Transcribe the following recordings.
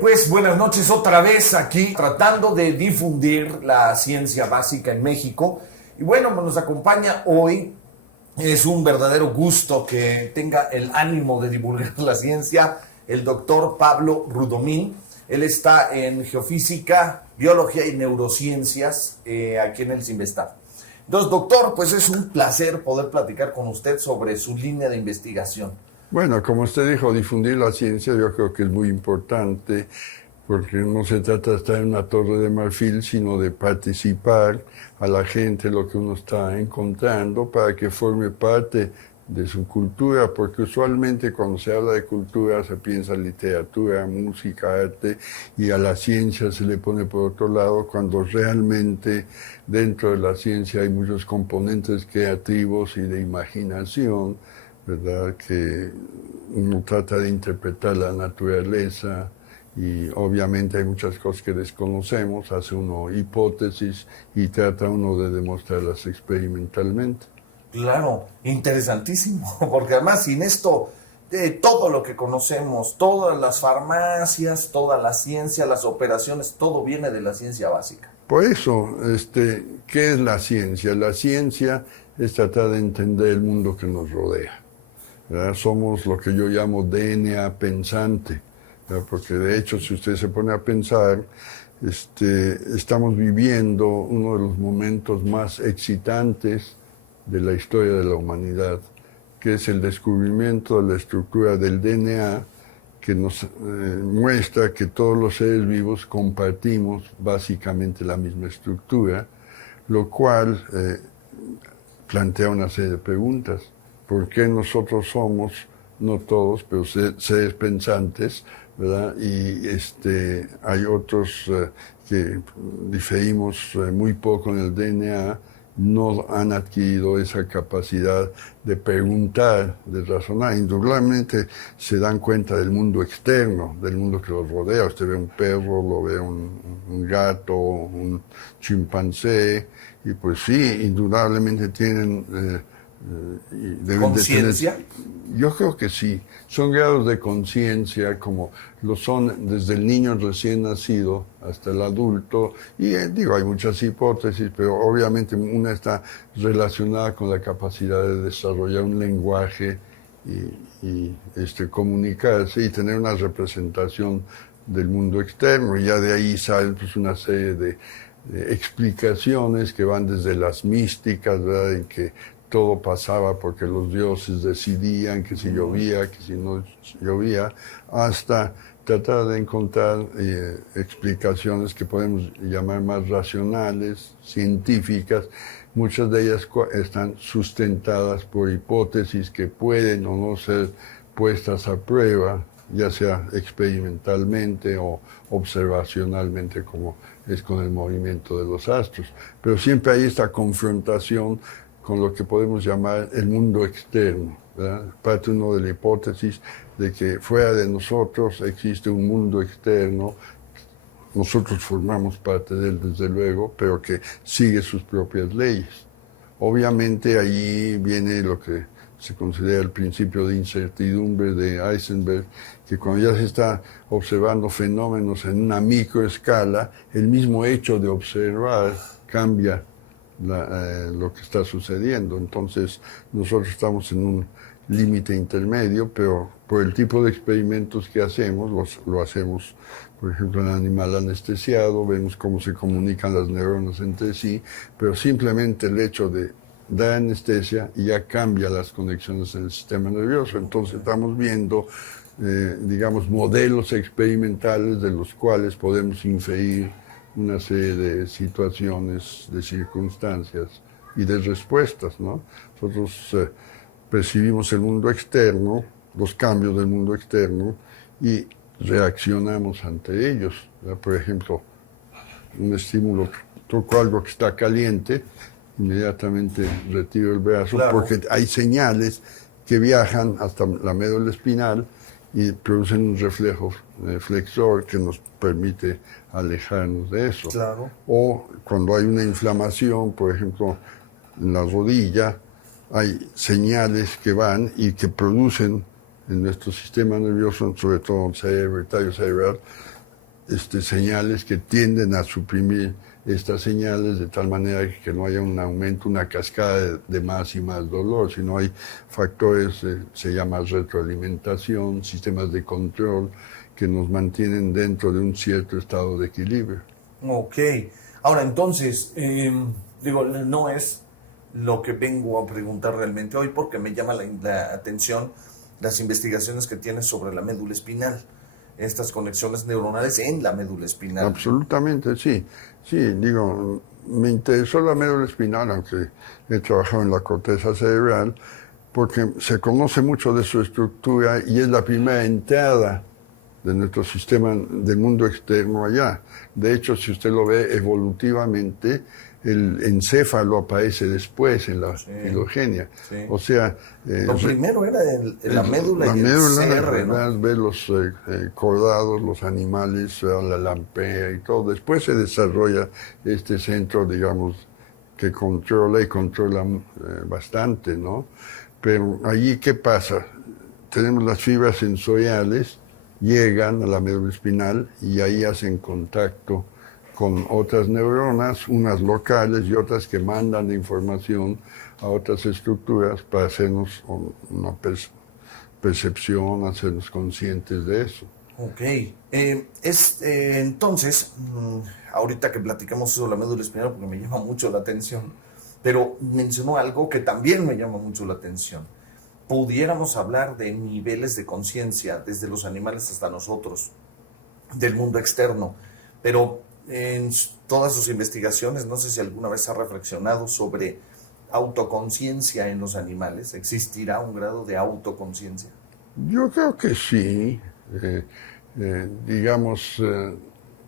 pues buenas noches otra vez aquí tratando de difundir la ciencia básica en México. Y bueno, nos acompaña hoy, es un verdadero gusto que tenga el ánimo de divulgar la ciencia, el doctor Pablo Rudomín. Él está en Geofísica, Biología y Neurociencias aquí en el CIMBESTAB. Entonces, doctor, pues es un placer poder platicar con usted sobre su línea de investigación. Bueno, como usted dijo, difundir la ciencia yo creo que es muy importante porque no se trata de estar en una torre de marfil, sino de participar a la gente lo que uno está encontrando para que forme parte de su cultura, porque usualmente cuando se habla de cultura se piensa en literatura, música, arte, y a la ciencia se le pone por otro lado, cuando realmente dentro de la ciencia hay muchos componentes creativos y de imaginación, ¿verdad? Que uno trata de interpretar la naturaleza y obviamente hay muchas cosas que desconocemos, hace uno hipótesis y trata uno de demostrarlas experimentalmente. Claro, interesantísimo, porque además sin esto, todo lo que conocemos, todas las farmacias, toda la ciencia, las operaciones, todo viene de la ciencia básica. Por eso, ¿qué es la ciencia? La ciencia es tratar de entender el mundo que nos rodea, ¿verdad? Somos lo que yo llamo DNA pensante, ¿verdad? Porque de hecho, si usted se pone a pensar, estamos viviendo uno de los momentos más excitantes de la historia de la humanidad, que es el descubrimiento de la estructura del DNA, que nos muestra que todos los seres vivos compartimos básicamente la misma estructura, lo cual plantea una serie de preguntas. ¿Por qué nosotros somos, no todos, pero seres pensantes, ¿verdad? Y hay otros que diferimos muy poco en el DNA, no han adquirido esa capacidad de preguntar, de razonar. Indudablemente se dan cuenta del mundo externo, del mundo que los rodea. Usted ve un perro, lo ve un gato, un chimpancé, y pues sí, indudablemente tienen... ¿Conciencia? Yo creo que sí. Son grados de conciencia como lo son desde el niño recién nacido hasta el adulto. Y hay muchas hipótesis, pero obviamente una está relacionada con la capacidad de desarrollar un lenguaje y comunicarse y tener una representación del mundo externo. Y ya de ahí salen pues, una serie de explicaciones que van desde las místicas, ¿verdad? En que todo pasaba porque los dioses decidían que si llovía, que si no llovía, hasta tratar de encontrar explicaciones que podemos llamar más racionales, científicas. Muchas de ellas están sustentadas por hipótesis que pueden o no ser puestas a prueba, ya sea experimentalmente o observacionalmente, como es con el movimiento de los astros. Pero siempre hay esta confrontación con lo que podemos llamar el mundo externo, ¿verdad? Parte uno de la hipótesis de que fuera de nosotros existe un mundo externo, nosotros formamos parte de él desde luego, pero que sigue sus propias leyes. Obviamente allí viene lo que se considera el principio de incertidumbre de Heisenberg, que cuando ya se está observando fenómenos en una microescala, el mismo hecho de observar cambia lo que está sucediendo. Entonces nosotros estamos en un límite intermedio, pero por el tipo de experimentos que hacemos, lo hacemos, por ejemplo, en animal anestesiado, vemos cómo se comunican las neuronas entre sí, pero simplemente el hecho de dar anestesia ya cambia las conexiones en el sistema nervioso. Entonces estamos viendo, modelos experimentales de los cuales podemos inferir una serie de situaciones, de circunstancias y de respuestas, ¿no? Nosotros percibimos el mundo externo, los cambios del mundo externo y reaccionamos ante ellos, ¿verdad? Por ejemplo, un estímulo, toco algo que está caliente, inmediatamente retiro el brazo, claro, porque hay señales que viajan hasta la médula espinal y producen un reflejo flexor que nos permite alejarnos de eso. Claro. O cuando hay una inflamación, por ejemplo, en la rodilla, hay señales que van y que producen en nuestro sistema nervioso, sobre todo en el cerebro, el tallo cerebral, señales que tienden a suprimir estas señales de tal manera que no haya un aumento, una cascada de más y más dolor, sino hay factores, se llama retroalimentación, sistemas de control que nos mantienen dentro de un cierto estado de equilibrio. Ok. Ahora, entonces, no es lo que vengo a preguntar realmente hoy porque me llama la atención las investigaciones que tienes sobre la médula espinal, estas conexiones neuronales en la médula espinal. Absolutamente, sí. Sí, me interesó la médula espinal, aunque he trabajado en la corteza cerebral, porque se conoce mucho de su estructura y es la primera entrada de nuestro sistema del mundo externo allá. De hecho, si usted lo ve evolutivamente, el encéfalo aparece después en la filogenia. Sí. O sea... lo primero era la médula y el CR, ¿no? Ve los cordados, los animales, la lampea y todo. Después se desarrolla este centro, digamos, que controla bastante, ¿no? Pero allí, ¿qué pasa? Tenemos las fibras sensoriales, llegan a la médula espinal y ahí hacen contacto con otras neuronas, unas locales y otras que mandan información a otras estructuras para hacernos una percepción, hacernos conscientes de eso. Ok. Entonces, ahorita que platicamos sobre la médula espinal, porque me llama mucho la atención, pero mencionó algo que también me llama mucho la atención. Pudiéramos hablar de niveles de conciencia desde los animales hasta nosotros, del mundo externo, pero en todas sus investigaciones, no sé si alguna vez ha reflexionado sobre autoconciencia en los animales. ¿Existirá un grado de autoconciencia? Yo creo que sí.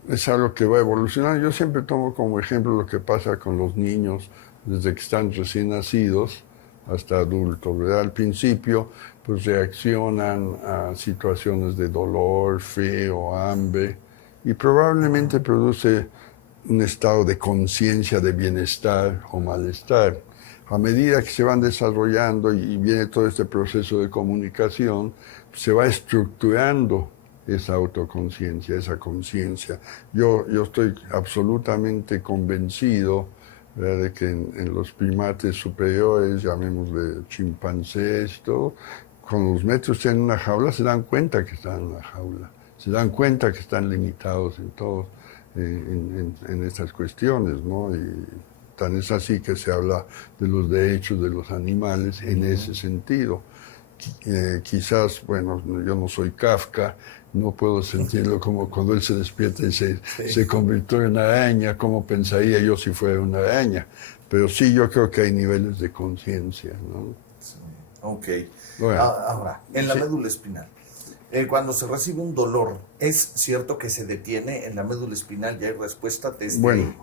Es algo que va evolucionando. Yo siempre tomo como ejemplo lo que pasa con los niños desde que están recién nacidos hasta adultos, ¿verdad? Al principio, pues reaccionan a situaciones de dolor, frío, hambre, y probablemente produce un estado de conciencia de bienestar o malestar. A medida que se van desarrollando y viene todo este proceso de comunicación, se va estructurando esa autoconciencia, esa conciencia. Yo estoy absolutamente convencido, ¿verdad?, de que en los primates superiores, llamémosle chimpancés y todo, cuando los metes en una jaula se dan cuenta que están en una jaula, se dan cuenta que están limitados en todo, en estas cuestiones, ¿no? Y tan es así que se habla de los derechos de los animales en ese sentido. Quizás, bueno, yo no soy Kafka, no puedo sentirlo como cuando él se despierta y se convirtió en araña, como pensaría yo si fuera una araña. Pero sí, yo creo que hay niveles de conciencia, ¿no? Sí. Ok. Bueno, ahora, en la médula espinal, cuando se recibe un dolor, ¿es cierto que se detiene en la médula espinal y hay respuesta desde bueno,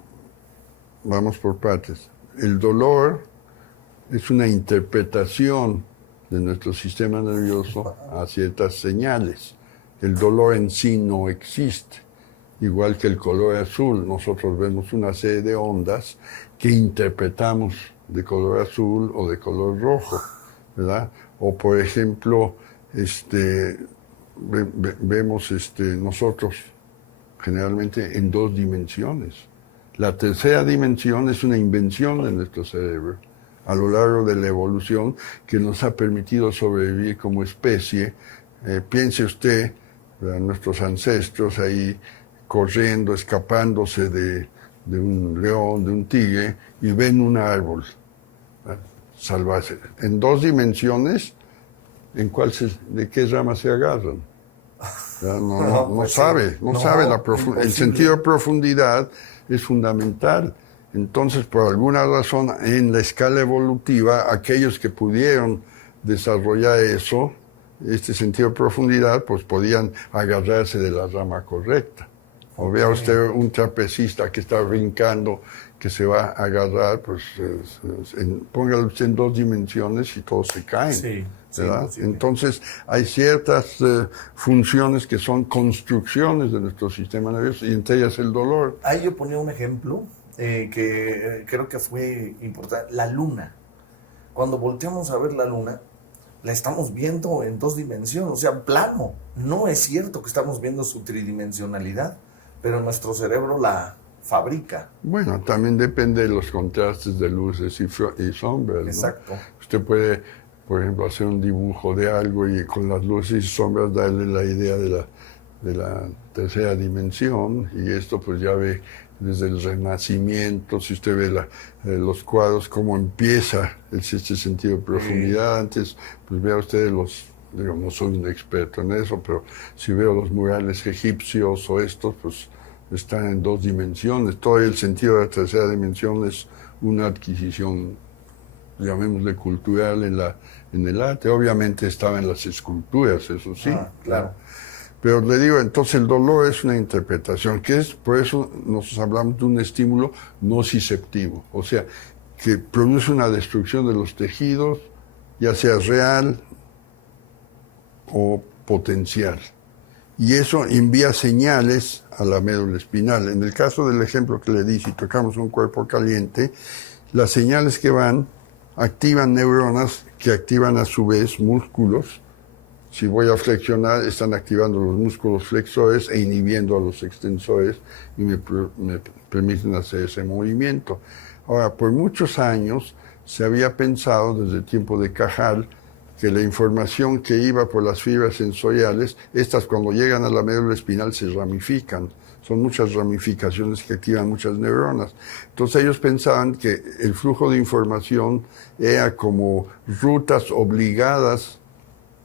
vamos por partes. El dolor es una interpretación de nuestro sistema nervioso a ciertas señales. El dolor en sí no existe. Igual que el color azul, nosotros vemos una serie de ondas que interpretamos de color azul o de color rojo, ¿verdad? O por ejemplo, vemos nosotros generalmente en 2 dimensiones. La tercera dimensión es una invención de nuestro cerebro a lo largo de la evolución que nos ha permitido sobrevivir como especie. Piense usted, nuestros ancestros ahí corriendo, escapándose de un león, de un tigre, y ven un árbol salvaje. En 2 dimensiones, ¿de qué rama se agarran? No sabe el sentido de profundidad es fundamental. Entonces, por alguna razón, en la escala evolutiva, aquellos que pudieron desarrollar eso, este sentido de profundidad, pues podían agarrarse de la rama correcta. O vea usted un trapecista que está brincando, que se va a agarrar, pues póngalo usted en 2 dimensiones y todos se caen. ¿Verdad? Sí. Entonces, hay ciertas funciones que son construcciones de nuestro sistema nervioso, y entre ellas el dolor. Ahí yo ponía un ejemplo que creo que fue importante, la luna. Cuando volteamos a ver la luna, la estamos viendo en 2 dimensiones, o sea, plano. No es cierto que estamos viendo su tridimensionalidad. pero nuestro cerebro la fabrica. Bueno, también depende de los contrastes de luces y sombras, ¿no? Exacto. Usted puede, por ejemplo, hacer un dibujo de algo y con las luces y sombras darle la idea de la tercera dimensión, y esto pues ya ve desde el Renacimiento, si usted ve los cuadros, cómo empieza este sentido de profundidad. Antes, pues vea usted digo, no soy un experto en eso, pero si veo los murales egipcios o estos, pues están en dos dimensiones. Todo el sentido de la tercera dimensión es una adquisición, llamémosle cultural, en el arte. Obviamente estaba en las esculturas, eso sí. Claro. Pero le digo, entonces el dolor es una interpretación, por eso nos hablamos de un estímulo nociceptivo, o sea, que produce una destrucción de los tejidos, ya sea real o potencial. Y eso envía señales a la médula espinal. En el caso del ejemplo que le di, si tocamos un cuerpo caliente, las señales que van activan neuronas que activan a su vez músculos. Si voy a flexionar, están activando los músculos flexores e inhibiendo a los extensores y me permiten hacer ese movimiento. Ahora, por muchos años se había pensado, desde el tiempo de Cajal, que la información que iba por las fibras sensoriales, estas cuando llegan a la médula espinal se ramifican. Son muchas ramificaciones que activan muchas neuronas. Entonces ellos pensaban que el flujo de información era como rutas obligadas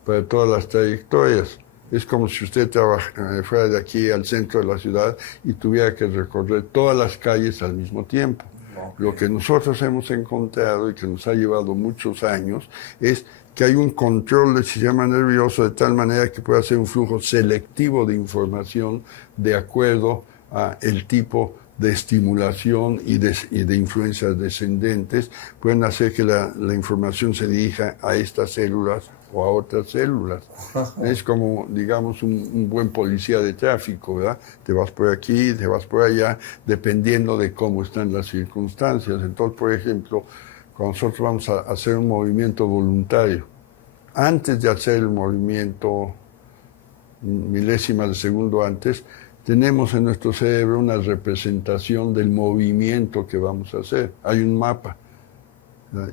para todas las trayectorias. Es como si usted fuera de aquí al centro de la ciudad y tuviera que recorrer todas las calles al mismo tiempo. Okay. Lo que nosotros hemos encontrado y que nos ha llevado muchos años es que hay un control del sistema nervioso de tal manera que puede hacer un flujo selectivo de información de acuerdo a el tipo de estimulación y de influencias descendentes. Pueden hacer que la información se dirija a estas células o a otras células. Es como, digamos, un buen policía de tráfico, ¿verdad? Te vas por aquí, te vas por allá, dependiendo de cómo están las circunstancias. Entonces, por ejemplo, cuando nosotros vamos a hacer un movimiento voluntario, antes de hacer el movimiento, milésimas de segundo antes, tenemos en nuestro cerebro una representación del movimiento que vamos a hacer. Hay un mapa.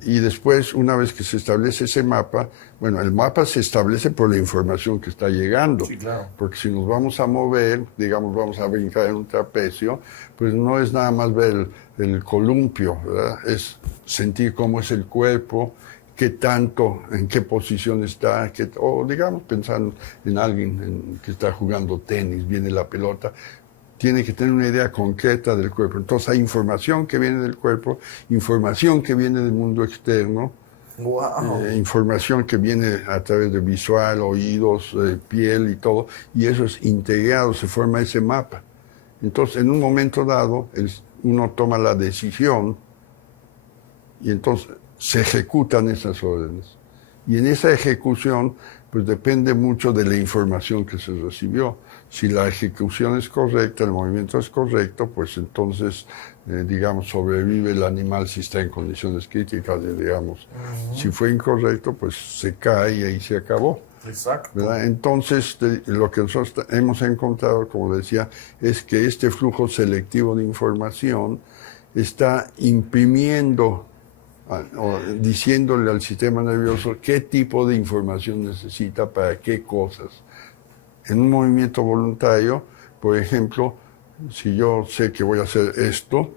Y después, una vez que se establece ese mapa, bueno, el mapa se establece por la información que está llegando. Sí, claro. Porque si nos vamos a mover, digamos, vamos a brincar en un trapecio, pues no es nada más ver el columpio, ¿verdad? Es sentir cómo es el cuerpo, qué tanto, en qué posición está, o digamos, pensando en alguien que está jugando tenis, viene la pelota, tiene que tener una idea concreta del cuerpo. Entonces hay información que viene del cuerpo, información que viene del mundo externo, información que viene a través de visual, oídos, piel y todo, y eso es integrado, se forma ese mapa. Entonces, en un momento dado, uno toma la decisión y entonces se ejecutan esas órdenes. Y en esa ejecución, pues depende mucho de la información que se recibió. Si la ejecución es correcta, el movimiento es correcto, pues entonces, digamos, sobrevive el animal si está en condiciones críticas, digamos. Si fue incorrecto, pues se cae y ahí se acabó. Exacto. ¿Verdad? Entonces, lo que nosotros hemos encontrado, como decía, es que este flujo selectivo de información está imprimiendo o diciéndole al sistema nervioso qué tipo de información necesita para qué cosas. En un movimiento voluntario, por ejemplo, si yo sé que voy a hacer esto,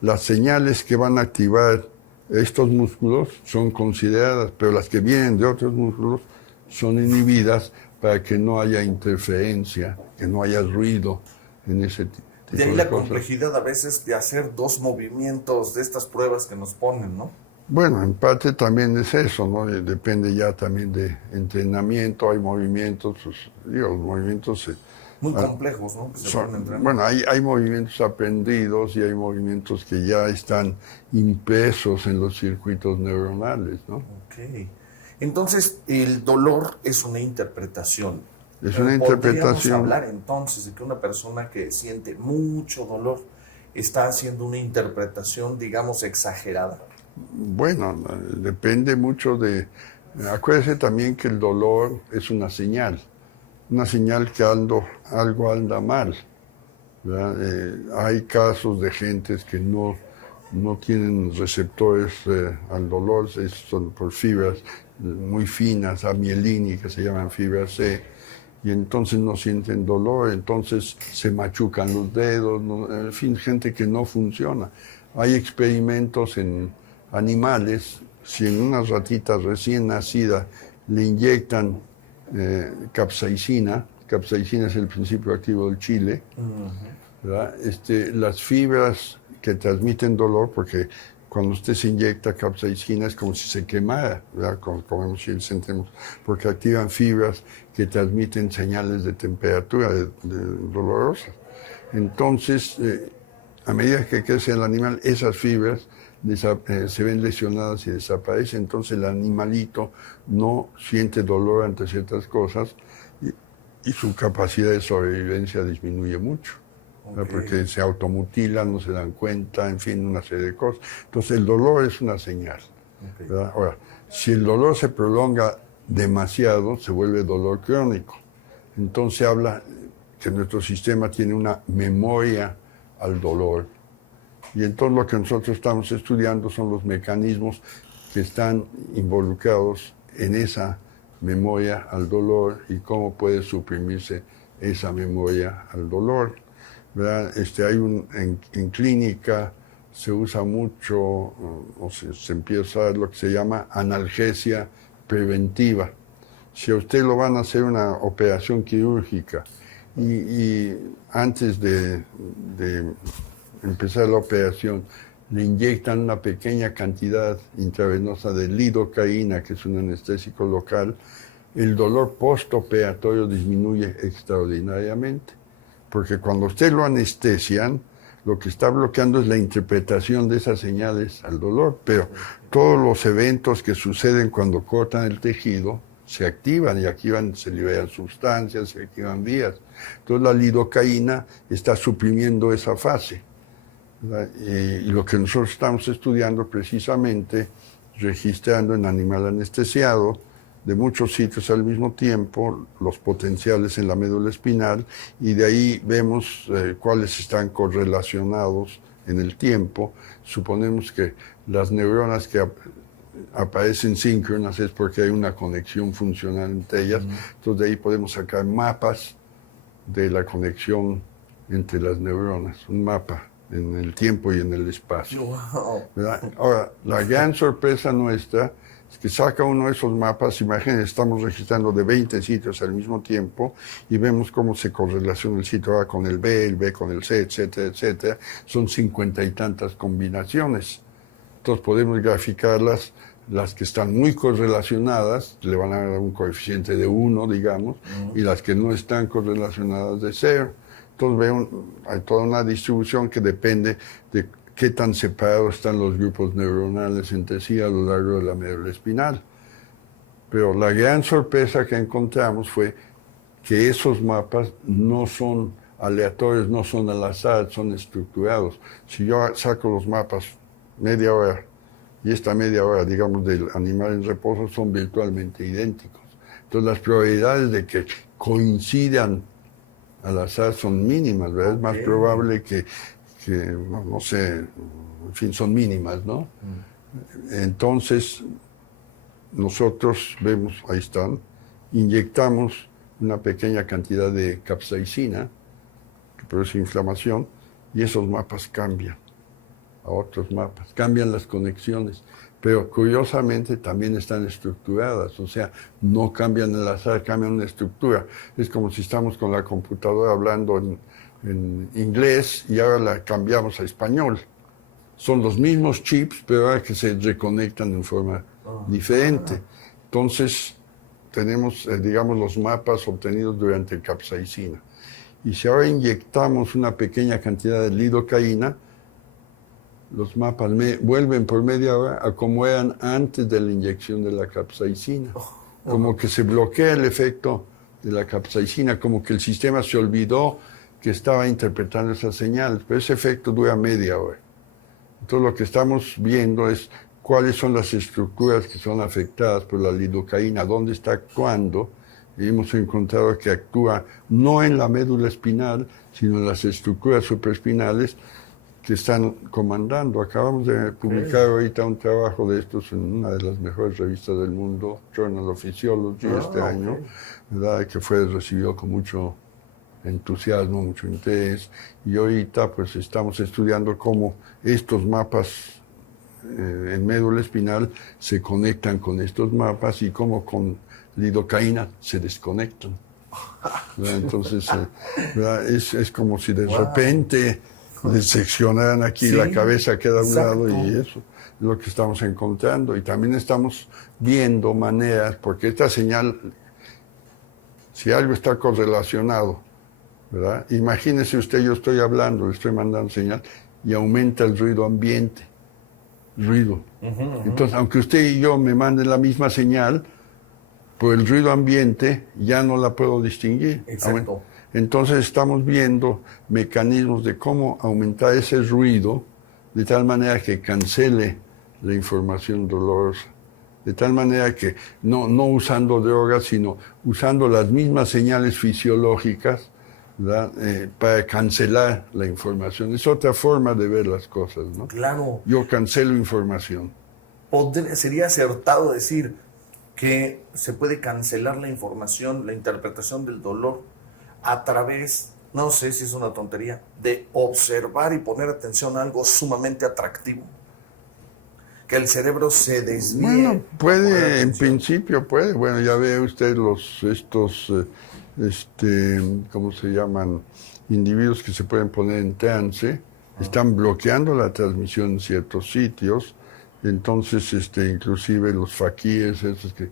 las señales que van a activar estos músculos son consideradas, pero las que vienen de otros músculos son inhibidas para que no haya interferencia, que no haya ruido en ese tipo de cosas. De ahí la complejidad a veces de hacer dos movimientos de estas pruebas que nos ponen, ¿no? Bueno, en parte también es eso, ¿no? Depende ya también de entrenamiento, hay movimientos, pues, digo, los movimientos muy complejos, ¿no? Bueno, hay movimientos aprendidos y hay movimientos que ya están impresos en los circuitos neuronales, ¿no? Ok. Entonces, el dolor es una interpretación. Es una interpretación. ¿Podríamos hablar entonces de que una persona que siente mucho dolor está haciendo una interpretación, digamos, exagerada? Bueno, depende mucho de... Acuérdese también que el dolor es una señal que algo anda mal. ¿verdad? Hay casos de gentes que no tienen receptores al dolor, son por fibras muy finas, amielínicas, se llaman fibras C, y entonces no sienten dolor, entonces se machucan los dedos, en fin, gente que no funciona. Hay experimentos en animales, si en una ratita recién nacida le inyectan capsaicina es el principio activo del chile, ¿verdad? Las fibras que transmiten dolor, porque cuando usted se inyecta capsaicina es como si se quemara, ¿verdad? Como si sentemos, porque activan fibras que transmiten señales de temperatura dolorosas. Entonces, a medida que crece el animal, esas fibras se ven lesionadas y desaparecen, entonces el animalito no siente dolor ante ciertas cosas y su capacidad de sobrevivencia disminuye mucho. Okay. Porque se automutilan, no se dan cuenta, en fin, una serie de cosas. Entonces el dolor es una señal. Okay. ¿Verdad? Ahora, si el dolor se prolonga demasiado, se vuelve dolor crónico. Entonces habla que nuestro sistema tiene una memoria al dolor. Y entonces lo que nosotros estamos estudiando son los mecanismos que están involucrados en esa memoria al dolor y cómo puede suprimirse esa memoria al dolor. ¿Verdad? En clínica se usa mucho, o se empieza a usar lo que se llama analgesia preventiva. Si a usted lo van a hacer una operación quirúrgica y antes de empezar la operación le inyectan una pequeña cantidad intravenosa de lidocaína, que es un anestésico local, el dolor postoperatorio disminuye extraordinariamente. Porque cuando usted lo anestesian, lo que está bloqueando es la interpretación de esas señales al dolor, pero todos los eventos que suceden cuando cortan el tejido se activan y activan, se liberan sustancias, se activan vías. Entonces la lidocaína está suprimiendo esa fase. Y lo que nosotros estamos estudiando precisamente, registrando en animal anestesiado, de muchos sitios al mismo tiempo, los potenciales en la médula espinal, y de ahí vemos cuáles están correlacionados en el tiempo. Suponemos que las neuronas que aparecen síncronas es porque hay una conexión funcional entre ellas. Entonces de ahí podemos sacar mapas de la conexión entre las neuronas, un mapa en el tiempo y en el espacio. Wow. Ahora, la gran sorpresa nuestra es que saca uno de esos mapas, imagínense, estamos registrando de 20 sitios al mismo tiempo y vemos cómo se correlaciona el sitio A con el B con el C, etcétera, etcétera. Son 50 y tantas combinaciones. Entonces podemos graficarlas, las que están muy correlacionadas, le van a dar un coeficiente de 1, digamos, y las que no están correlacionadas de 0. Entonces hay toda una distribución que depende de qué tan separados están los grupos neuronales entre sí a lo largo de la médula espinal. Pero la gran sorpresa que encontramos fue que esos mapas no son aleatorios, no son al azar, son estructurados. Si yo saco los mapas media hora y esta media hora, digamos, del animal en reposo son virtualmente idénticos. Entonces las probabilidades de que coincidan al azar son mínimas, ¿verdad? Okay. Es más probable que no sé, en fin, son mínimas, ¿no? Entonces, nosotros vemos, ahí están, inyectamos una pequeña cantidad de capsaicina, que produce inflamación, y esos mapas cambian a otros mapas, cambian las conexiones, pero curiosamente también están estructuradas, o sea, no cambian al azar, cambian una estructura. Es como si estamos con la computadora hablando en inglés y ahora la cambiamos a español. Son los mismos chips, pero ahora que se reconectan en forma diferente. Entonces, tenemos, digamos, los mapas obtenidos durante el capsaicina. Y si ahora inyectamos una pequeña cantidad de lidocaína, los mapas vuelven por media hora a como eran antes de la inyección de la capsaicina. Como que se bloquea el efecto de la capsaicina, como que el sistema se olvidó que estaba interpretando esas señales, pero ese efecto dura media hora. Entonces lo que estamos viendo es cuáles son las estructuras que son afectadas por la lidocaína, dónde está actuando, hemos encontrado que actúa no en la médula espinal, sino en las estructuras supraespinales que están comandando. Acabamos de publicar ahorita un trabajo de estos en una de las mejores revistas del mundo, Journal of Physiology, año, ¿verdad? Que fue recibido con mucho entusiasmo, mucho interés, y ahorita pues estamos estudiando cómo estos mapas en médula espinal se conectan con estos mapas y cómo con lidocaína se desconectan. ¿Verdad? Entonces, ¿verdad? Es como si de repente les seccionaran aquí la cabeza, queda a un lado, y eso es lo que estamos encontrando. Y también estamos viendo maneras, porque esta señal, si algo está correlacionado, ¿verdad? Imagínese usted, yo estoy hablando, le estoy mandando señal y aumenta el ruido ambiente. Entonces, aunque usted y yo me manden la misma señal, por el ruido ambiente ya no la puedo distinguir. Exacto. Entonces estamos viendo mecanismos de cómo aumentar ese ruido de tal manera que cancele la información dolorosa. De tal manera que no usando drogas, sino usando las mismas señales fisiológicas, para cancelar la información. Es otra forma de ver las cosas, ¿no? Claro. Yo cancelo información. Sería acertado decir que se puede cancelar la información, la interpretación del dolor a través, no sé si es una tontería, de observar y poner atención a algo sumamente atractivo. Que el cerebro se desvíe. Bueno, puede, en principio puede. Bueno, ya ve usted estos ¿cómo se llaman? Individuos que se pueden poner en trance, están bloqueando la transmisión en ciertos sitios. Entonces, inclusive los faquíes, esos que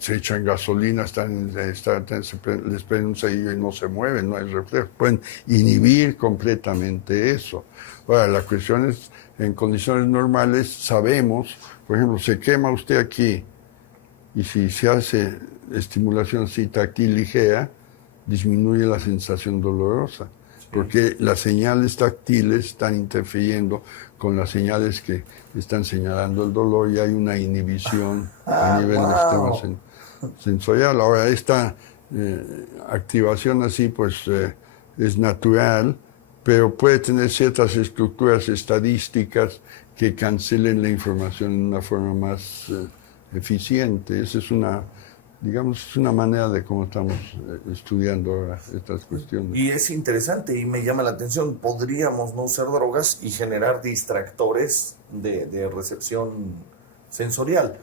se echan gasolina, les prenden un cerillo y no se mueven, no hay reflejo. Pueden inhibir completamente eso. Ahora, la cuestión es, en condiciones normales, sabemos, por ejemplo, se quema usted aquí, y si se hace estimulación así táctil ligera, disminuye la sensación dolorosa, porque las señales táctiles están interfiriendo con las señales que están señalando el dolor y hay una inhibición a nivel del sistema sensorial. Ahora, esta activación así pues es natural, pero puede tener ciertas estructuras estadísticas que cancelen la información en una forma más eficiente. Esa es una manera de cómo estamos estudiando ahora estas cuestiones. Y es interesante y me llama la atención. Podríamos no usar drogas y generar distractores de recepción sensorial.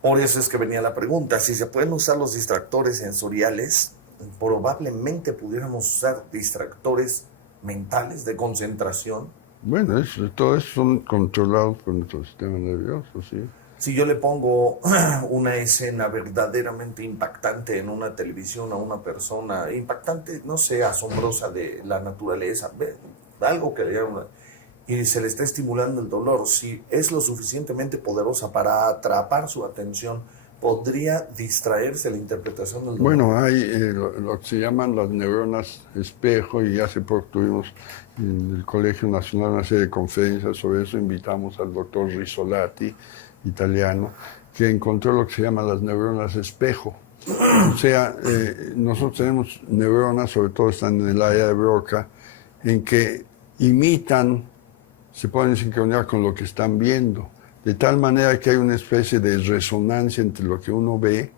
Por eso es que venía la pregunta. Si se pueden usar los distractores sensoriales, probablemente pudiéramos usar distractores mentales de concentración. Bueno, todo eso son controlados por nuestro sistema nervioso, sí. Si yo le pongo una escena verdaderamente impactante en una televisión a una persona, impactante, no sé, asombrosa de la naturaleza, algo que le llaman, y se le está estimulando el dolor, si es lo suficientemente poderosa para atrapar su atención, ¿podría distraerse la interpretación del dolor? Bueno, hay lo que se llaman las neuronas espejo, y hace poco tuvimos en el Colegio Nacional una serie de conferencias sobre eso. Invitamos al doctor Risolati, italiano, que encontró lo que se llama las neuronas espejo. O sea, nosotros tenemos neuronas, sobre todo están en el área de Broca, en que imitan, se pueden sincronizar con lo que están viendo, de tal manera que hay una especie de resonancia entre lo que uno ve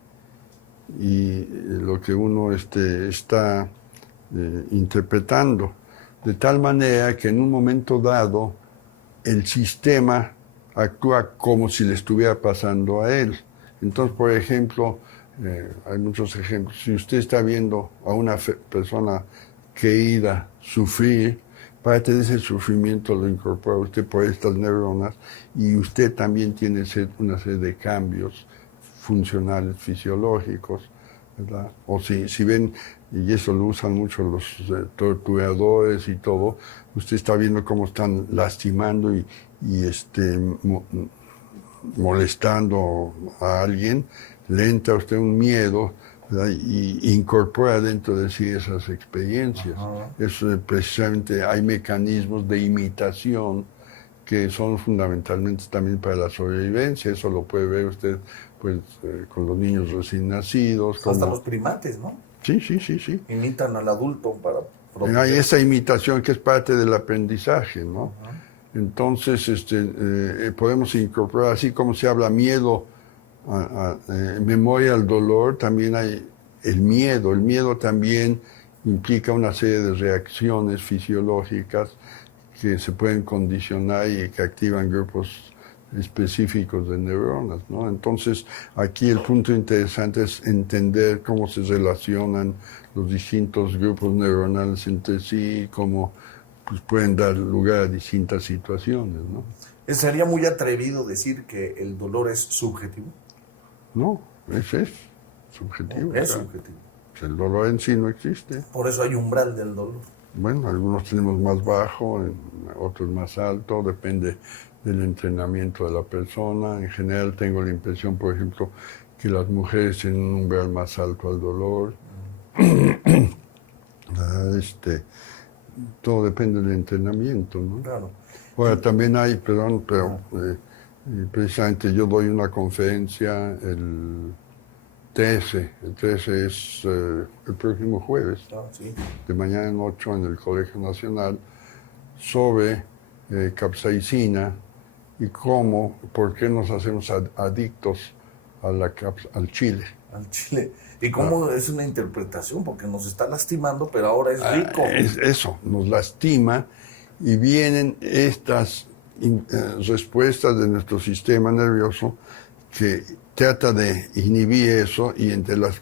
y lo que uno está interpretando, de tal manera que en un momento dado el sistema actúa como si le estuviera pasando a él. Entonces, por ejemplo, hay muchos ejemplos. Si usted está viendo a una persona querida sufrir, para tener ese sufrimiento lo incorpora usted por estas neuronas, y usted también tiene una serie de cambios funcionales, fisiológicos, ¿verdad? O si ven, y eso lo usan mucho los torturadores y todo, usted está viendo cómo están lastimando y molestando a alguien, le entra a usted un miedo, ¿verdad? Y incorpora dentro de sí esas experiencias. Eso precisamente hay mecanismos de imitación que son fundamentalmente también para la sobrevivencia. Eso lo puede ver usted pues con los niños recién nacidos. Hasta los primates, ¿no? Sí, sí, sí, sí. Imitan al adulto para proteger. Hay esa imitación que es parte del aprendizaje, ¿no? Uh-huh. Entonces, podemos incorporar, así como se habla miedo, memoria al dolor, también hay el miedo. El miedo también implica una serie de reacciones fisiológicas que se pueden condicionar y que activan grupos específicos de neuronas, ¿no? Entonces, aquí el punto interesante es entender cómo se relacionan los distintos grupos neuronales entre sí y cómo pues, pueden dar lugar a distintas situaciones, ¿no? ¿Sería muy atrevido decir que el dolor es subjetivo? No, es subjetivo. No, es subjetivo. El dolor en sí no existe. Por eso hay umbral del dolor. Bueno, algunos tenemos más bajo, otros más alto, depende del entrenamiento de la persona. En general tengo la impresión, por ejemplo, que las mujeres tienen un umbral más alto al dolor. Todo depende del entrenamiento, ¿no? Claro. Ahora también hay, precisamente yo doy una conferencia el 13 es el próximo jueves, sí. de mañana en 8 en el Colegio Nacional, sobre capsaicina y por qué nos hacemos adictos al chile. Al chile. ¿Y cómo es una interpretación? Porque nos está lastimando, pero ahora es rico. Eso, nos lastima y vienen estas respuestas de nuestro sistema nervioso que trata de inhibir eso, y entre las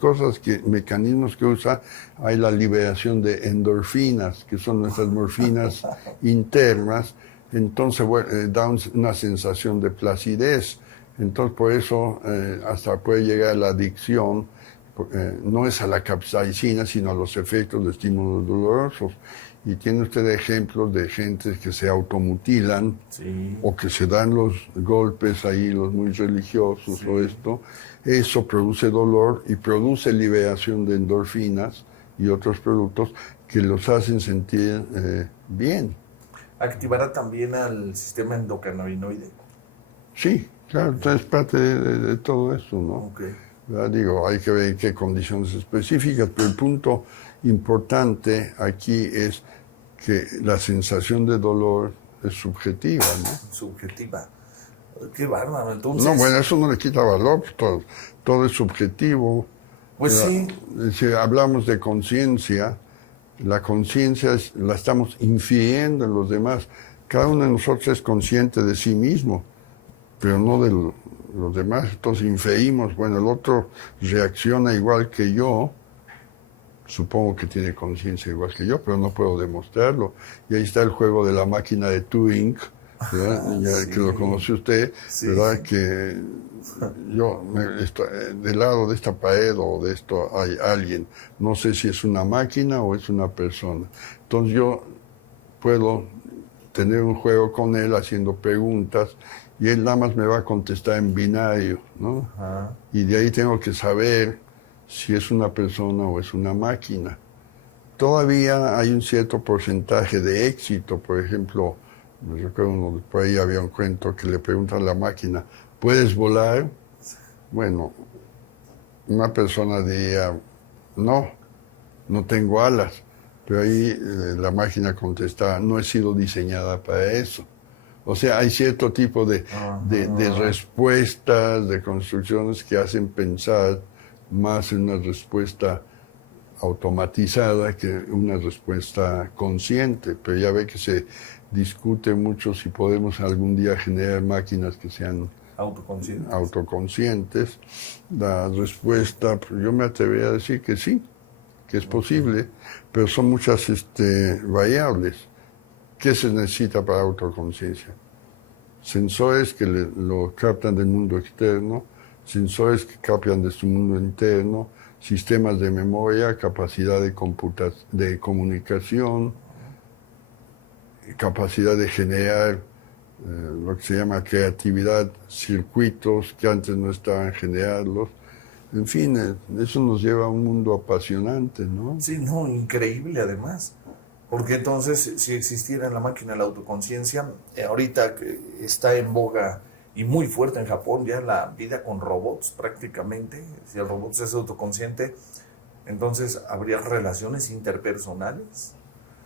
mecanismos que usa hay la liberación de endorfinas, que son nuestras morfinas internas. Entonces da una sensación de placidez. Entonces por eso hasta puede llegar a la adicción, no es a la capsaicina, sino a los efectos de estímulos dolorosos. Y tiene usted ejemplos de gente que se automutilan, sí, o que se dan los golpes ahí, los muy religiosos, sí, o esto. Eso produce dolor y produce liberación de endorfinas y otros productos que los hacen sentir bien. ¿Activará también al sistema endocannabinoide? Sí, claro, es parte de todo eso, ¿no? Okay. Digo, hay que ver en qué condiciones específicas, pero el punto importante aquí es que la sensación de dolor es subjetiva, ¿no? Subjetiva. Qué bárbaro, entonces... No, bueno, eso no le quita valor, todo es subjetivo. Pues sí. Si hablamos de conciencia, la conciencia la estamos infiriendo en los demás. Cada uno de nosotros es consciente de sí mismo, pero no de los demás. Entonces inferimos, bueno, el otro reacciona igual que yo, supongo que tiene conciencia igual que yo, pero no puedo demostrarlo. Y ahí está el juego de la máquina de Turing, ¿verdad? Sí. Que lo conoce usted, sí, ¿verdad? Que yo, del lado de esta pared o de esto hay alguien. No sé si es una máquina o es una persona. Entonces yo puedo tener un juego con él haciendo preguntas y él nada más me va a contestar en binario, ¿no? Ajá. Y de ahí tengo que saber si es una persona o es una máquina. Todavía hay un cierto porcentaje de éxito. Por ejemplo, me recuerdo por ahí había un cuento que le preguntan a la máquina, ¿puedes volar? Bueno, una persona diría, no tengo alas. Pero ahí la máquina contesta, no he sido diseñada para eso. O sea, hay cierto tipo de respuestas, de construcciones que hacen pensar más en una respuesta automatizada que una respuesta consciente. Pero ya ve que se discute mucho si podemos algún día generar máquinas que sean autoconscientes. La respuesta, pues yo me atrevería a decir que sí, que es posible, pero son muchas variables. ¿Qué se necesita para autoconciencia? Sensores que lo captan del mundo externo, sensores que captan de su mundo interno, sistemas de memoria, capacidad de comunicación, capacidad de generar lo que se llama creatividad, circuitos que antes no estaban generados. En fin, eso nos lleva a un mundo apasionante, ¿no? Sí, no, increíble además. Porque entonces, si existiera en la máquina la autoconciencia, ahorita que está en boga y muy fuerte en Japón ya la vida con robots prácticamente, si el robot es autoconsciente, entonces habría relaciones interpersonales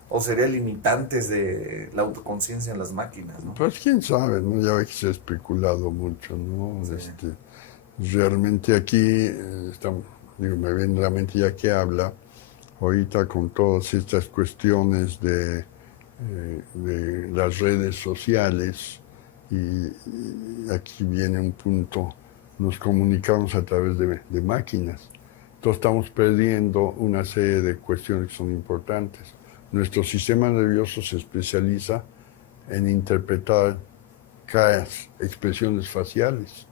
o serían limitantes de la autoconciencia en las máquinas, ¿no? Pues quién sabe, ¿no? Ya ve que se ha especulado mucho, ¿no? Sí. Realmente aquí, me viene a la mente ya que habla, ahorita con todas estas cuestiones de las redes sociales, y aquí viene un punto, nos comunicamos a través de máquinas. Entonces estamos perdiendo una serie de cuestiones que son importantes. Nuestro sistema nervioso se especializa en interpretar caras, expresiones faciales.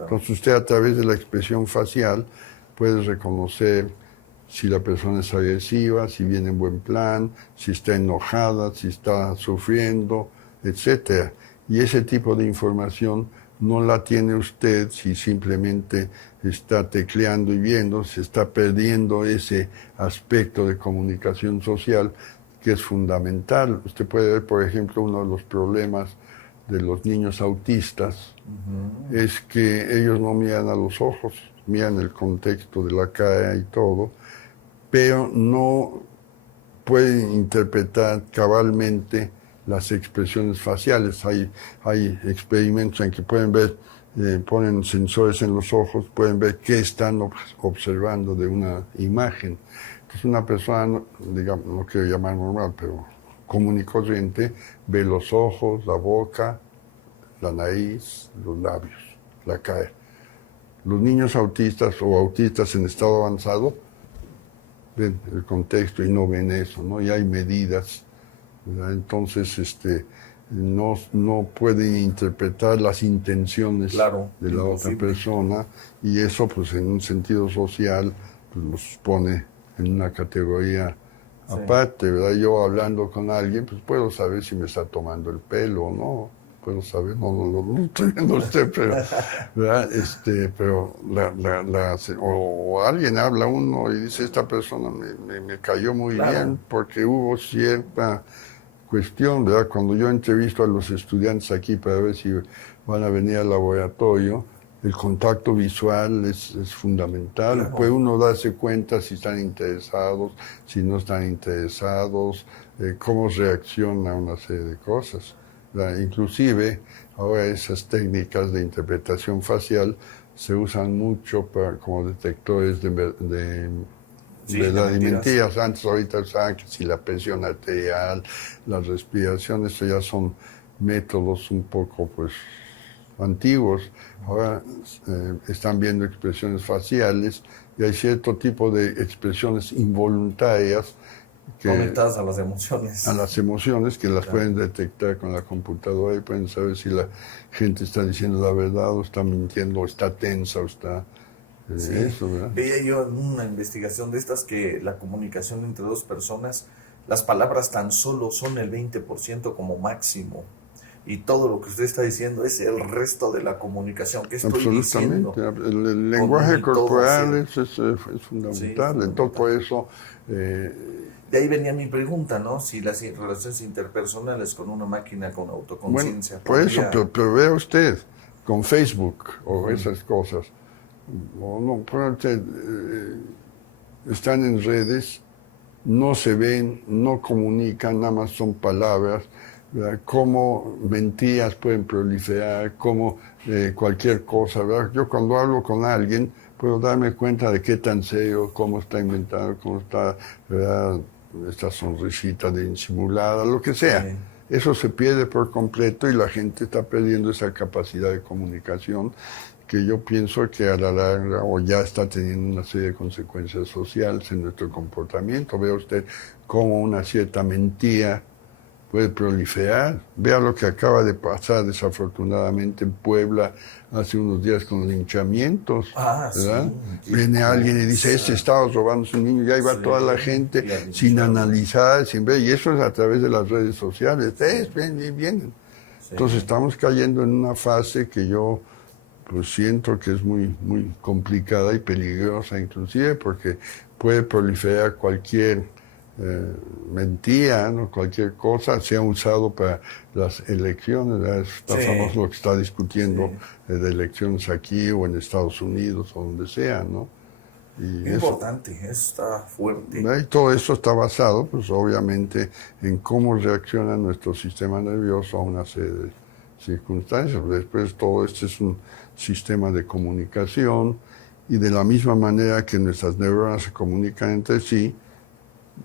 Entonces usted a través de la expresión facial puede reconocer si la persona es agresiva, si viene en buen plan, si está enojada, si está sufriendo, etc. Y ese tipo de información no la tiene usted si simplemente está tecleando y viendo, se está perdiendo ese aspecto de comunicación social que es fundamental. Usted puede ver, por ejemplo, uno de los problemas de los niños autistas es que ellos no miran a los ojos, miran el contexto de la cara y todo, pero no pueden interpretar cabalmente las expresiones faciales. Hay experimentos en que pueden ver, ponen sensores en los ojos, pueden ver qué están observando de una imagen. Entonces una persona, digamos, no quiero llamar normal, pero común y corriente, ve los ojos, la boca, la nariz, los labios, la cara. Los niños autistas o autistas en estado avanzado ven el contexto y no ven eso, ¿no? Y hay medidas, ¿verdad? Entonces, no pueden interpretar las intenciones de la otra persona, y eso, pues, en un sentido social, pues, los pone en una categoría aparte, ¿verdad? Yo hablando con alguien, pues puedo saber si me está tomando el pelo o no, puedo saber, no estoy viendo usted, pero, ¿verdad? Pero o alguien habla uno y dice, esta persona me cayó muy bien porque hubo cierta cuestión, ¿verdad? Cuando yo entrevisto a los estudiantes aquí para ver si van a venir al laboratorio, el contacto visual es fundamental. Puede uno darse cuenta si están interesados, si no están interesados, cómo reacciona a una serie de cosas. Inclusive, ahora esas técnicas de interpretación facial se usan mucho como detectores de verdad y mentiras. Antes, ahorita usaban que si la presión arterial, la respiración, eso ya son métodos un poco, pues, antiguos. Ahora están viendo expresiones faciales y hay cierto tipo de expresiones involuntarias conectadas a las emociones. A las emociones que las pueden detectar con la computadora y pueden saber si la gente está diciendo la verdad o está mintiendo o está tensa o está eso, ¿verdad? Veía yo en una investigación de estas que la comunicación entre dos personas, las palabras tan solo son el 20% como máximo. Y todo lo que usted está diciendo es el resto de la comunicación que estoy diciendo. Absolutamente. El lenguaje corporal es fundamental. Sí, entonces, por eso... de ahí venía mi pregunta, ¿no? Si las relaciones interpersonales con una máquina con autoconciencia... Bueno, por eso, pero vea usted, con Facebook o esas cosas, están en redes, no se ven, no comunican, nada más son palabras, ¿verdad? Cómo mentiras pueden proliferar, cómo cualquier cosa, ¿verdad? Yo cuando hablo con alguien puedo darme cuenta de qué tan serio, cómo está inventado, cómo está, ¿verdad? Esta sonrisita de insimulada, lo que sea. Sí. Eso se pierde por completo y la gente está perdiendo esa capacidad de comunicación que yo pienso que a la larga o ya está teniendo una serie de consecuencias sociales en nuestro comportamiento. Vea usted cómo una cierta mentira puede proliferar. Vea lo que acaba de pasar desafortunadamente en Puebla hace unos días con los linchamientos, ¿verdad? Sí. Viene alguien y dice, estaba robando a su niño, y ahí va toda la gente sin analizar, sin ver, y eso es a través de las redes sociales. Vienen. Sí. Entonces estamos cayendo en una fase que yo pues siento que es muy, muy complicada y peligrosa inclusive, porque puede proliferar cualquier mentía, ¿no? Cualquier cosa se ha usado para las elecciones. Está famoso lo que está discutiendo de elecciones aquí o en Estados Unidos o donde sea, ¿no? Y importante, eso está fuerte. Y todo eso está basado, pues obviamente, en cómo reacciona nuestro sistema nervioso a una serie de circunstancias. Después todo esto es un sistema de comunicación y de la misma manera que nuestras neuronas se comunican entre sí,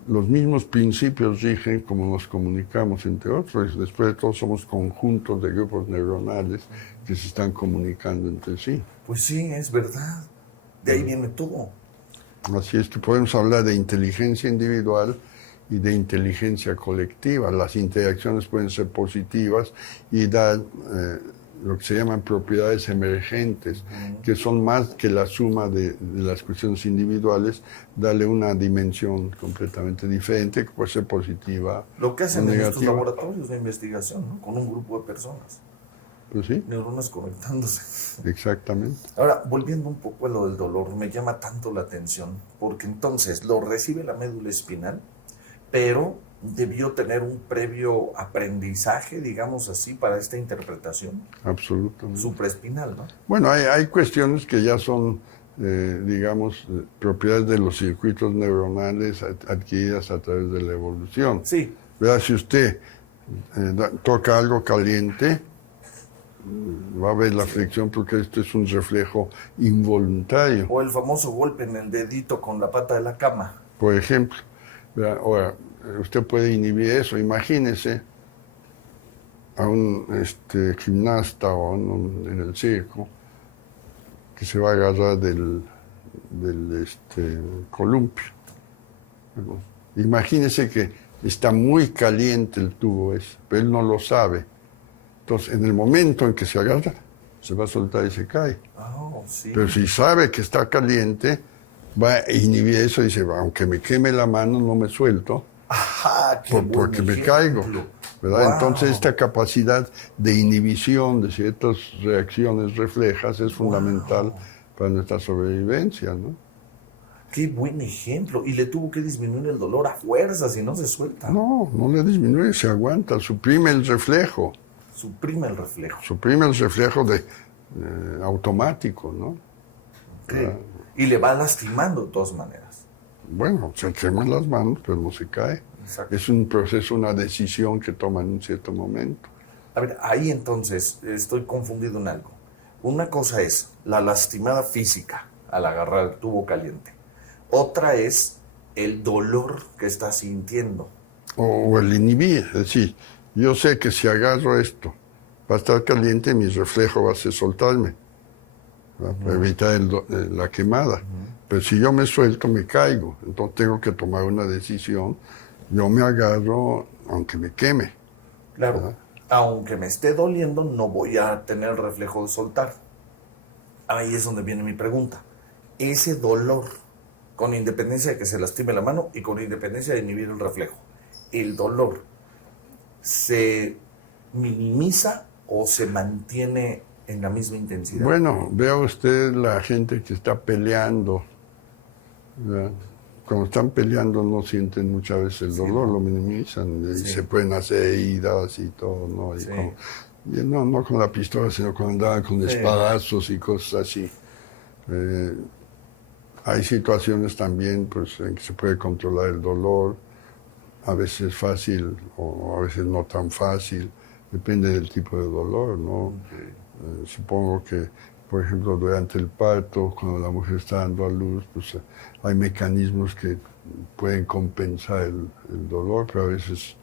los mismos principios rigen cómo nos comunicamos entre otros. Después de todo somos conjuntos de grupos neuronales que se están comunicando entre sí. Pues sí, es verdad. De ahí viene todo. Así es que podemos hablar de inteligencia individual y de inteligencia colectiva. Las interacciones pueden ser positivas y dar lo que se llaman propiedades emergentes, que son más que la suma de las cuestiones individuales, darle una dimensión completamente diferente que puede ser positiva. Lo que hacen o en estos negativa. laboratorios de investigación, ¿no? Con un grupo de personas. Pues sí, Neuronas conectándose. exactamente. Ahora, volviendo un poco a lo del dolor, me llama tanto la atención, porque entonces lo recibe la médula espinal, pero debió tener un previo aprendizaje, digamos así, para esta interpretación. Absolutamente. Supraespinal, ¿no? Bueno, hay cuestiones que ya son, digamos, propiedades de los circuitos neuronales adquiridas a través de la evolución. Sí. ¿Verdad? Si usted toca algo caliente, va a ver la fricción porque esto es un reflejo involuntario. O el famoso golpe en el dedito con la pata de la cama. Por ejemplo, ¿verdad? Ahora, usted puede inhibir eso. Imagínese a un gimnasta o en el circo que se va a agarrar del columpio. Bueno, imagínese que está muy caliente el tubo ese, pero él no lo sabe. Entonces, en el momento en que se agarra, se va a soltar y se cae. Oh, sí. Pero si sabe que está caliente, va a inhibir eso y dice, aunque me queme la mano, no me suelto. Ajá, qué buen Porque me ejemplo. caigo, ¿verdad? Wow. Entonces esta capacidad de inhibición de ciertas reacciones reflejas es fundamental para nuestra sobrevivencia, ¿no? Qué buen ejemplo. Y le tuvo que disminuir el dolor a fuerza, si no se suelta. No le disminuye, se aguanta, suprime el reflejo. Suprime el reflejo. Suprime el reflejo automático, ¿no? Okay. Y le va lastimando de todas maneras. Bueno, se queman las manos, pero no se cae. Exacto. Es un proceso, una decisión que toma en un cierto momento. A ver, ahí entonces estoy confundido en algo. Una cosa es la lastimada física al agarrar el tubo caliente. Otra es el dolor que está sintiendo. O el inhibir, es decir, yo sé que si agarro esto, va a estar caliente y mi reflejo va a ser soltarme, para evitar la quemada. Pero si yo me suelto, me caigo. Entonces tengo que tomar una decisión. Yo me agarro aunque me queme. Claro, ¿verdad? Aunque me esté doliendo, no voy a tener el reflejo de soltar. Ahí es donde viene mi pregunta. Ese dolor, con independencia de que se lastime la mano y con independencia de inhibir el reflejo, ¿el dolor se minimiza o se mantiene en la misma intensidad? Bueno, vea usted la gente que está peleando, ¿verdad? Cuando están peleando no sienten muchas veces el dolor, lo minimizan, y se pueden hacer heridas y todo, ¿no? Y no con la pistola, sino cuando andaban con espadazos y cosas así. Hay situaciones también pues, en que se puede controlar el dolor, a veces fácil o a veces no tan fácil, depende del tipo de dolor, ¿no? Supongo que, por ejemplo, durante el parto, cuando la mujer está dando a luz, pues hay mecanismos que pueden compensar el dolor, pero a veces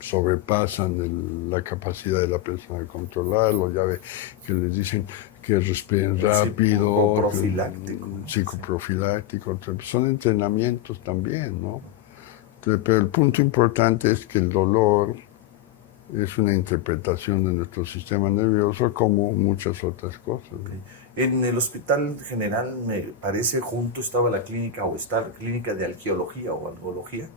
sobrepasan la capacidad de la persona de controlarlo. Ya ve que les dicen que respiren rápido, psicoprofiláctico, son entrenamientos también, ¿no? Entonces, pero el punto importante es que el dolor es una interpretación de nuestro sistema nervioso como muchas otras cosas, ¿no? En el Hospital General, me parece, junto estaba la clínica, o está la clínica de algiología o algología,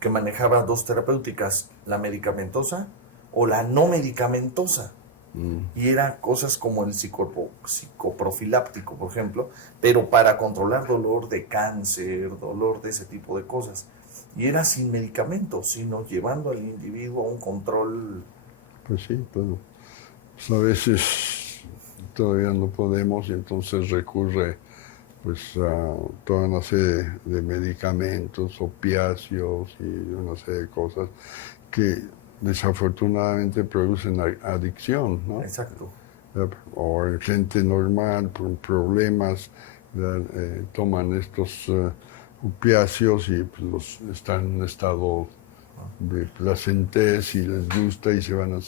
que manejaba dos terapéuticas, la medicamentosa o la no medicamentosa. Y eran cosas como el psicoprofiláctico, por ejemplo, pero para controlar dolor de cáncer, dolor de ese tipo de cosas. Y era sin medicamentos, sino llevando al individuo a un control. Pues sí, pero pues a veces todavía no podemos y entonces recurre pues a toda una serie de medicamentos, opiáceos y una serie de cosas que desafortunadamente producen adicción, ¿no? Exacto. O en gente normal, por problemas, toman estos opiáceos y pues, están en un estado de placentez y les gusta y se van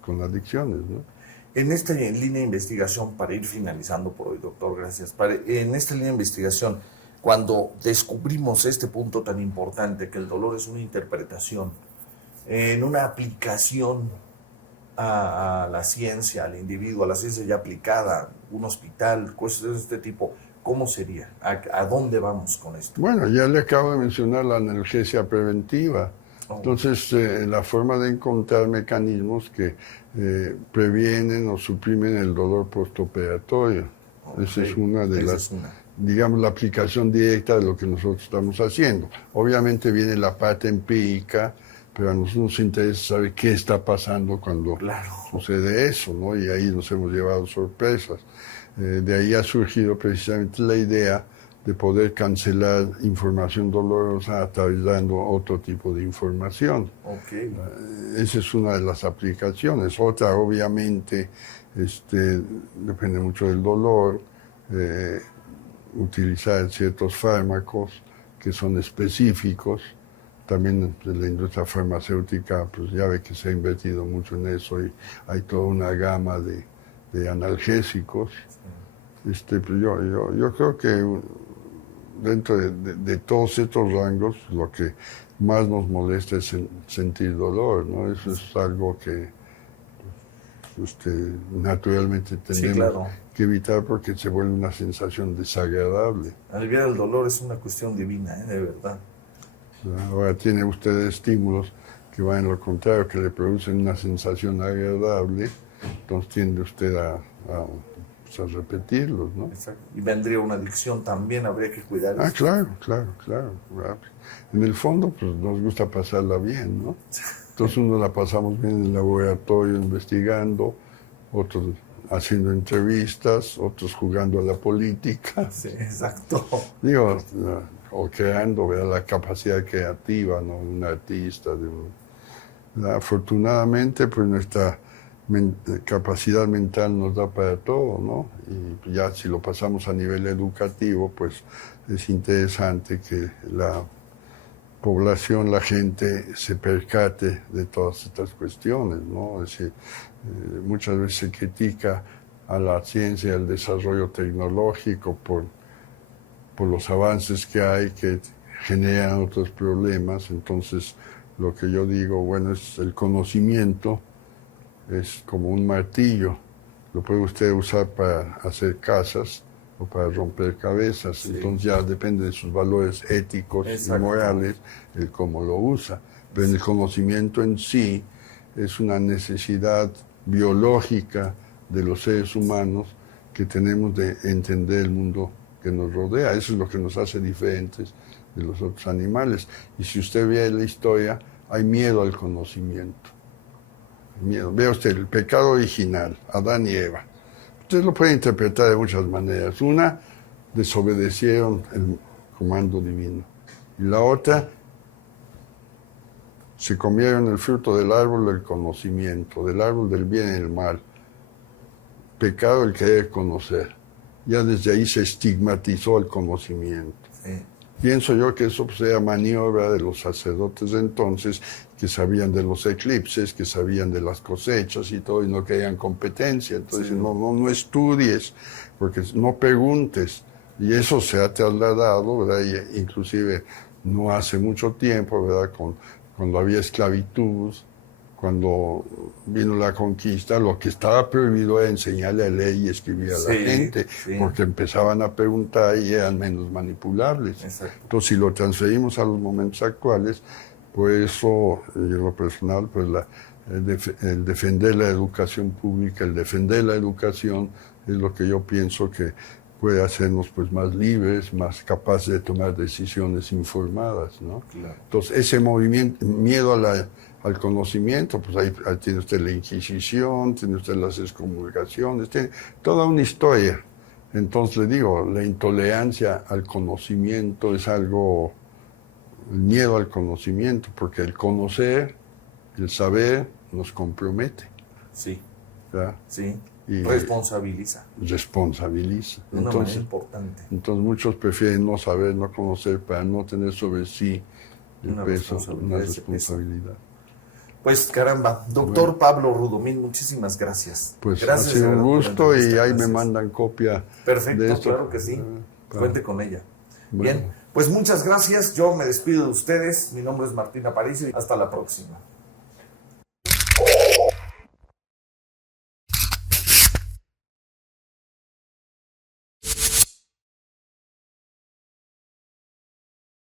con adicciones, ¿no? En esta línea de investigación, para ir finalizando por hoy, doctor, gracias. En esta línea de investigación, cuando descubrimos este punto tan importante, que el dolor es una interpretación, en una aplicación a la ciencia, al individuo, a la ciencia ya aplicada, un hospital, cosas de este tipo, ¿cómo sería? ¿A dónde vamos con esto? Bueno, ya le acabo de mencionar la analgesia preventiva. Entonces, la forma de encontrar mecanismos que previenen o suprimen el dolor postoperatorio. Esa es una de las, digamos, la aplicación directa de lo que nosotros estamos haciendo. Obviamente viene la parte empírica, pero a nosotros nos interesa saber qué está pasando cuando sucede eso, ¿no? Y ahí nos hemos llevado sorpresas. De ahí ha surgido precisamente la idea de poder cancelar información dolorosa atravesando otro tipo de información. Esa es una de las aplicaciones. Otra, obviamente, depende mucho del dolor, utilizar ciertos fármacos que son específicos. También de la industria farmacéutica, pues ya ve que se ha invertido mucho en eso y hay toda una gama de analgésicos. Pues yo creo que dentro de todos estos rangos, lo que más nos molesta es sentir dolor, ¿no? Eso es algo que naturalmente tenemos que evitar porque se vuelve una sensación desagradable. Aliviar el dolor es una cuestión divina, de verdad. Ahora tiene usted estímulos que van en lo contrario, que le producen una sensación agradable, entonces tiende usted a repetirlos, ¿no? Exacto. Y vendría una adicción también, habría que cuidar. Claro. En el fondo, pues nos gusta pasarla bien, ¿no? Entonces unos la pasamos bien en el laboratorio investigando, otros haciendo entrevistas, otros jugando a la política. Sí, exacto. Digo, o creando, ¿verdad?, la capacidad creativa, ¿no?, de un artista. Afortunadamente, pues nuestra capacidad mental nos da para todo, ¿no? Y ya si lo pasamos a nivel educativo, pues es interesante que la población, la gente se percate de todas estas cuestiones, ¿no? Es decir, muchas veces se critica a la ciencia y al desarrollo tecnológico por los avances que hay que generan otros problemas. Entonces, lo que yo digo, bueno, es el conocimiento, es como un martillo, lo puede usted usar para hacer casas o para romper cabezas, sí. Entonces ya depende de sus valores éticos y morales el cómo lo usa, pero el conocimiento en sí es una necesidad biológica de los seres humanos que tenemos de entender el mundo que nos rodea. Eso es lo que nos hace diferentes de los otros animales. Y si usted ve la historia, hay miedo al conocimiento. Miedo. Vea usted, el pecado original, Adán y Eva. Usted lo puede interpretar de muchas maneras. Una, desobedecieron el comando divino. Y la otra, se comieron el fruto del árbol del conocimiento, del árbol del bien y el mal. Pecado el querer conocer. Ya desde ahí se estigmatizó el conocimiento. Sí. Pienso yo que eso pues, era maniobra de los sacerdotes de entonces, que sabían de los eclipses, que sabían de las cosechas y todo, y no querían competencia. Entonces, sí. no estudies, porque no preguntes. Y eso se ha trasladado, ¿verdad? Y inclusive no hace mucho tiempo, ¿verdad? Cuando había esclavitud, cuando vino la conquista, lo que estaba prohibido era enseñarle a leer y escribir a la gente, porque empezaban a preguntar y eran menos manipulables. Exacto. Entonces, si lo transferimos a los momentos actuales, Por eso, en lo personal, pues el defender la educación pública, el defender la educación es lo que yo pienso que puede hacernos pues más libres, más capaces de tomar decisiones informadas, ¿no? Claro. Entonces, ese movimiento, miedo al conocimiento, pues ahí tiene usted la Inquisición, tiene usted las excomulgaciones, tiene toda una historia. Entonces, le digo, la intolerancia al conocimiento es algo, el miedo al conocimiento, porque el conocer, el saber, nos compromete. Sí, ¿verdad? sí. Y Responsabiliza. Responsabiliza. De una manera importante. Entonces muchos prefieren no saber, no conocer, para no tener sobre sí el Una peso, responsabilidad, una ese peso. responsabilidad. Pues caramba, doctor Pablo Rudomín, muchísimas gracias. Pues Gracias, ha sido de un verdad, por la gusto y entrevista, ahí me gracias. mandan copia Perfecto, de esto. claro que sí. Cuente con ella. Bueno. Bien, pues muchas gracias. Yo me despido de ustedes. Mi nombre es Martín Aparicio y hasta la próxima.